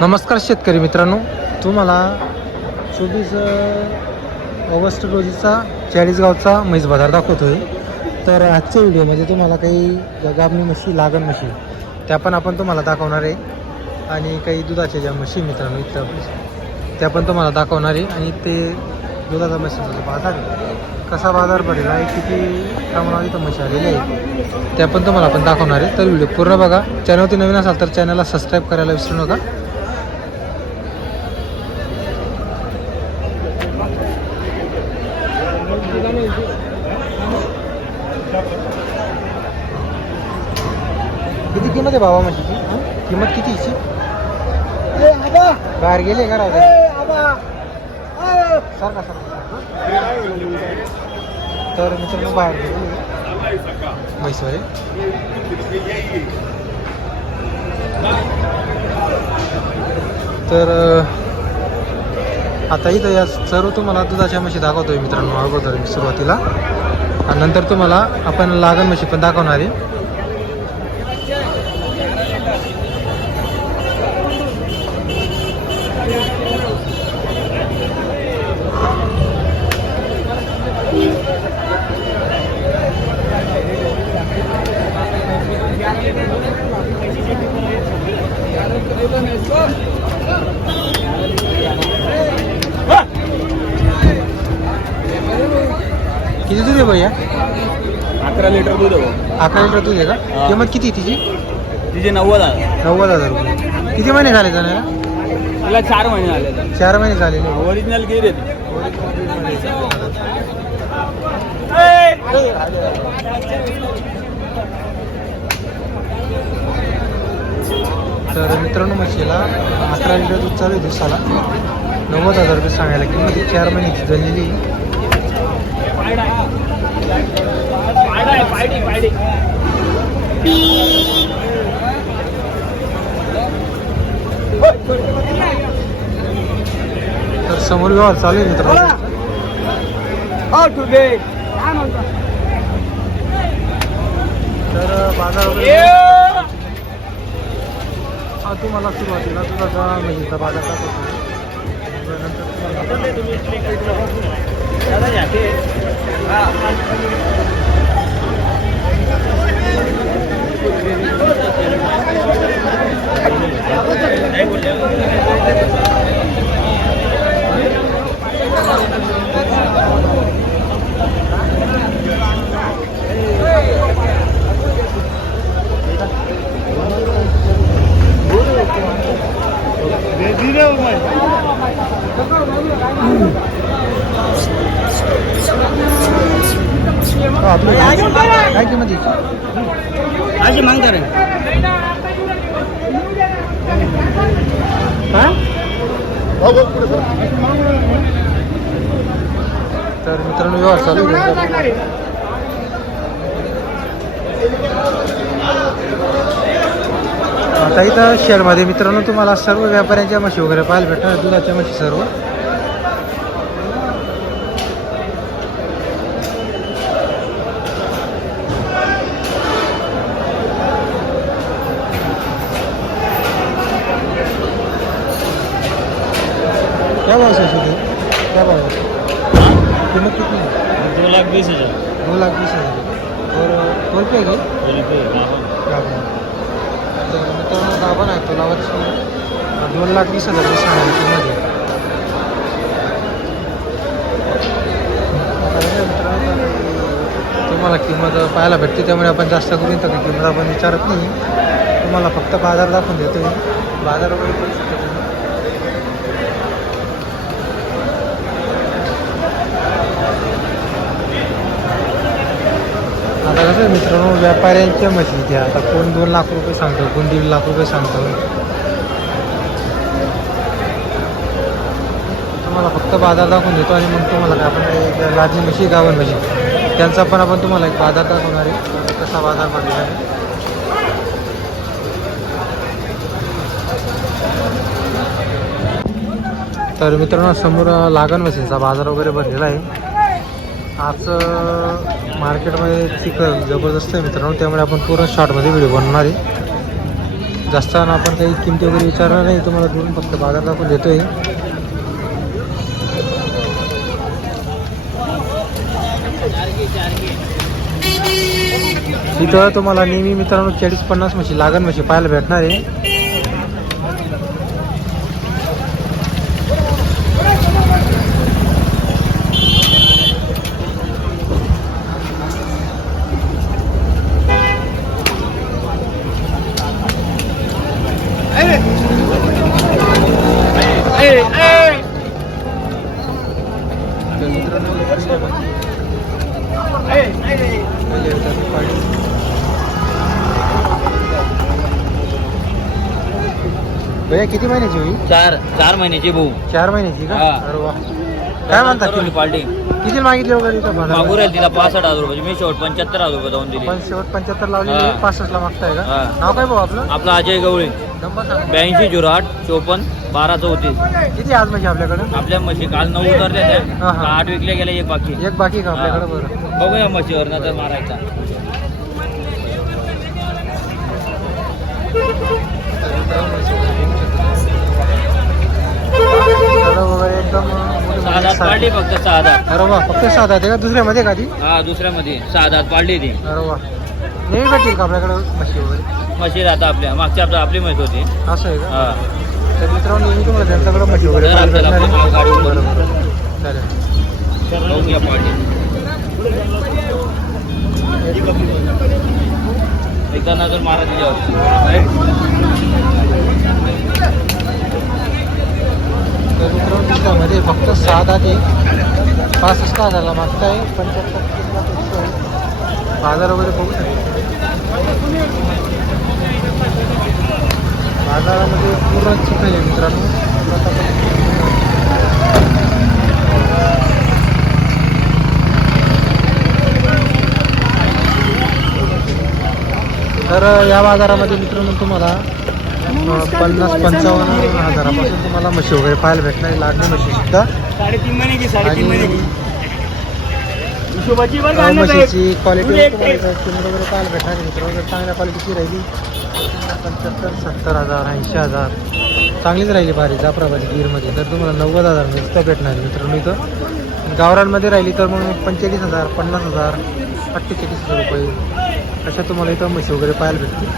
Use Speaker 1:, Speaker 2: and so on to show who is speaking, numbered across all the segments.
Speaker 1: नमस्कार शेतकरी मित्रांनो. तुम्हाला चोवीस ऑगस्ट रोजीचा चाळीसगावचा म्हैस बाजार दाखवतोय. तर आजच्या व्हिडिओमध्ये तुम्हाला काही गाबणी म्हशी लागण म्हशी त्या पण आपण तुम्हाला दाखवणार आहे. आणि काही दुधाच्या ज्या म्हशी मित्रांनो इथं त्या पण तुम्हाला दाखवणार आहे. आणि ते दुधाचा म्हशीचा जो बाजार आहे कसा बाजार पडेल आहे किती प्रमाणात इथं म्हशी आलेली आहे त्या पण तुम्हाला आपण दाखवणार आहे. तर व्हिडिओ पूर्ण बघा. चॅनलवरती नवीन असाल तर चॅनलला सबस्क्राईब करायला विसरू नका. किती किंमत आहे बाबा म्हशीची किंमत किती हिची? बाहेर गेले का राहू सारखा सारखा तर मित्रांनो बाहेर गेले. म्हैसवाले तर आता इथं या सर्व तुम्हाला दुधाच्या म्हशी दाखवतोय मित्रांनो अगोदर मी सुरुवातीला. आणि नंतर तुम्हाला आपण लागण म्हशी पण दाखवणार आहे. किती दूध आहे भैया?
Speaker 2: अकरा लिटर दूध आहे
Speaker 1: अकरा लिटर दूध आहे का?
Speaker 2: हा.
Speaker 1: किंमत किती आहे तिची?
Speaker 2: तिचे नव्वद आहे.
Speaker 1: नव्वद हजार रुपये. किती महिने झाले जाणार
Speaker 2: तिला चार महिने आले
Speaker 1: चार महिने झालेले
Speaker 2: ओरिजिनल गिर आहे
Speaker 1: तर मित्रांनो म्हशीला अकरा लिटर दूध चालू आहे दिवसाला. नव्वद हजार रुपये सांगायला किंमत ही चार महिन्याची झालेली तर समोर व्यवहार चालू आहे मित्रांनो. तर बाजार हा तुम्हाला सुरुवातीला दुधाचा म्हशीचा बाजार दाखवतो नंतर तुम्हाला हा, आपलं काय काय किंमत आहे
Speaker 2: अशी मागणार आहे
Speaker 1: तर मित्रांनो व्यवहार चालू आहे. आता इथं शेअरमध्ये मित्रांनो तुम्हाला सर्व व्यापाऱ्यांच्या म्हशी वगैरे पाहायला भेटणार दुधाच्या म्हशी सर्व. क्या भाव से शुरू क्या भाव है? कीमत कितनी है
Speaker 2: दो लाख बीस हजार.
Speaker 1: दो लाख बीस हजार. और फोन पे गई क्या भाव? तर मित्रांनो गाभण आहे तुलावरची दोन लाख वीस हजार सांगायला किंमत आहे हे तुम्हाला किंमत पाहायला भेटते त्यामुळे आपण जास्त करून तर किंमत आपण विचारत नाही. तुम्हाला फक्त बाजार दाखवून देतोय. बाजार वगैरे करू तर मित्रांनो व्यापाऱ्यांच्या म्हशी द्या आता कोण दोन लाख रुपये सांगतो कोण दीड लाख रुपये सांगतो. तुम्हाला फक्त बाजार दाखवून देतो आणि मग तुम्हाला काय आपण एक लाजी म्हशी गावन म्हशी त्यांचा पण आपण तुम्हाला एक बाजार दाखवणार आहे. कसा बाजार बघितला आहे. तर मित्रांनो समोर लागण म्हशींचा बाजार वगैरे भरलेला आहे. आज मार्केटमध्ये चिकन जबरदस्त आहे मित्रांनो. त्यामुळे आपण पूर्ण शॉर्टमध्ये व्हिडिओ बनवणार आहे. जास्त आपण काही किमती वगैरे विचारणार नाही. तुम्हाला दुरून फक्त बाजार दाखवून देतो आहे इथं तुम्हाला नेहमी मित्रांनो चाळीस पन्नास म्हशी लागण म्हशी पाहायला भेटणार आहे तर मित्रांनो इकडे बघा. पहिले एकदा पाडी. भैया किती महिन्याची होई
Speaker 2: चार चार महिन्याची भाऊ.
Speaker 1: चार महिन्याची का?
Speaker 2: हा.
Speaker 1: अरे वा. काय म्हणतात
Speaker 2: पार्टी.
Speaker 1: किती मागितले वगैरे इथं
Speaker 2: मागू? राहील तिला पासष्ट हजार रुपये मी शेवट पंच्याहत्तर हजार रुपये जाऊन दिली.
Speaker 1: पण शेवट पंच्याहत्तर लावलेली
Speaker 2: हा.
Speaker 1: पासष्टला मागताय का?
Speaker 2: हा.
Speaker 1: नाव काय भाऊ आपलं?
Speaker 2: आपला अजय गवळी.
Speaker 1: नंबर सांगा.
Speaker 2: ब्याऐंशी झिरो आठ चोपन्न बारा चौतीस.
Speaker 1: किती आज म्हणजे आपल्याकडे?
Speaker 2: आपल्या म्हशी काल नऊ उतरल्या
Speaker 1: हा,
Speaker 2: त्या.
Speaker 1: हा.
Speaker 2: आठ विकल्या गेल्या एक बाकी.
Speaker 1: एक बाकी का आपल्याकडे? बरं.
Speaker 2: बघूया म्हशीवर नंतर मारायचा. पाडली फक्त सहा दात
Speaker 1: अरे वा फक्त साधा आहे का? दुसऱ्यामध्ये का ती?
Speaker 2: हा दुसऱ्यामध्ये. सहा दात पाडली ती.
Speaker 1: अरे वा. नेहमी भेटतील का आपल्याकडे म्हशी वगैरे?
Speaker 2: म्हशी आता आपल्या. मागच्या हप्ता आपली म्हैस होती.
Speaker 1: असं आहे का?
Speaker 2: हा.
Speaker 1: तर मित्रांनो नेहमी तुम्हाला त्यांच्याकडे म्हशी वगैरे
Speaker 2: तर
Speaker 1: पाहायला
Speaker 2: आपल्याला
Speaker 1: भेटणार आहे.
Speaker 2: गाडी
Speaker 1: बरं बरं. चालेल.
Speaker 2: बघूया पाडली एकदा नजर मारा तिच्यावर
Speaker 1: तर मित्रांनो दुसऱ्यामध्ये फक्त सहा दहा ते पासष्ट हजारला मागताय पंच्याहत्तर बाजार वगैरे बघू शकतो. बाजारामध्ये पूर्ण चिखल आहे मित्रांनो. तर या बाजारामध्ये मित्रांनो तुम्हाला पन्नास पंचावन्न हजारापासून तुम्हाला म्हशी वगैरे पाहायला भेटणार. लागणे म्हशी सुद्धा आणि म्हशीची क्वालिटी इथं किंमत वगैरे पाहायला भेटणार जर चांगल्या क्वालिटीची राहिली पंच्याहत्तर सत्तर हजार ऐंशी हजार. चांगलीच राहिली भारी जाफराबादी गीरमध्ये. तर तुम्हाला नव्वद हजार नुसतं भेटणार आहे मित्रांनो इथं गावरांमध्ये राहिली तर मग पंचेचाळीस हजार पन्नास हजार अठ्ठेचाळीस हजार रुपये अशा तुम्हाला इथं म्हशी वगैरे पाहायला भेटतील.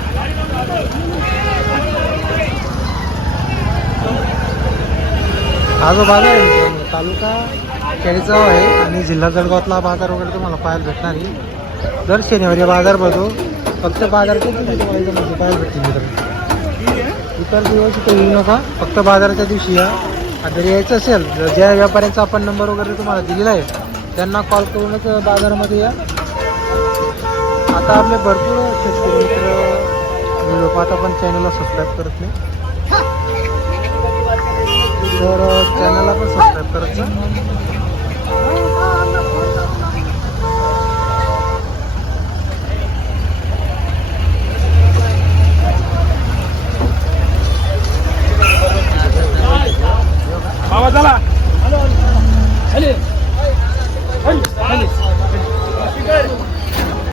Speaker 1: हा जो बाजार आहे. मित्रांनो, तालुका केळीचाव आहे आणि जिल्हा जळगावातला बाजार वगैरे तुम्हाला पाहायला भेटणार आहे. दर शनिवारी बाजार भरतो. फक्त बाजारच्या दिवशी पाहायला भेटतील मित्रांनो इतर दिवस इथं येऊ नका. फक्त बाजाराच्या दिवशी या. जर यायचं असेल ज्या व्यापाऱ्यांचा आपण नंबर वगैरे तुम्हाला दिलेला आहे त्यांना कॉल करूनच बाजारामध्ये या. आता आपले भरपूर शेतकरी मित्र व्हिडिओ पाहता पण चॅनलला सबस्क्राईब करत नाही. तर चॅनलला पण सबस्क्राईब करायचं.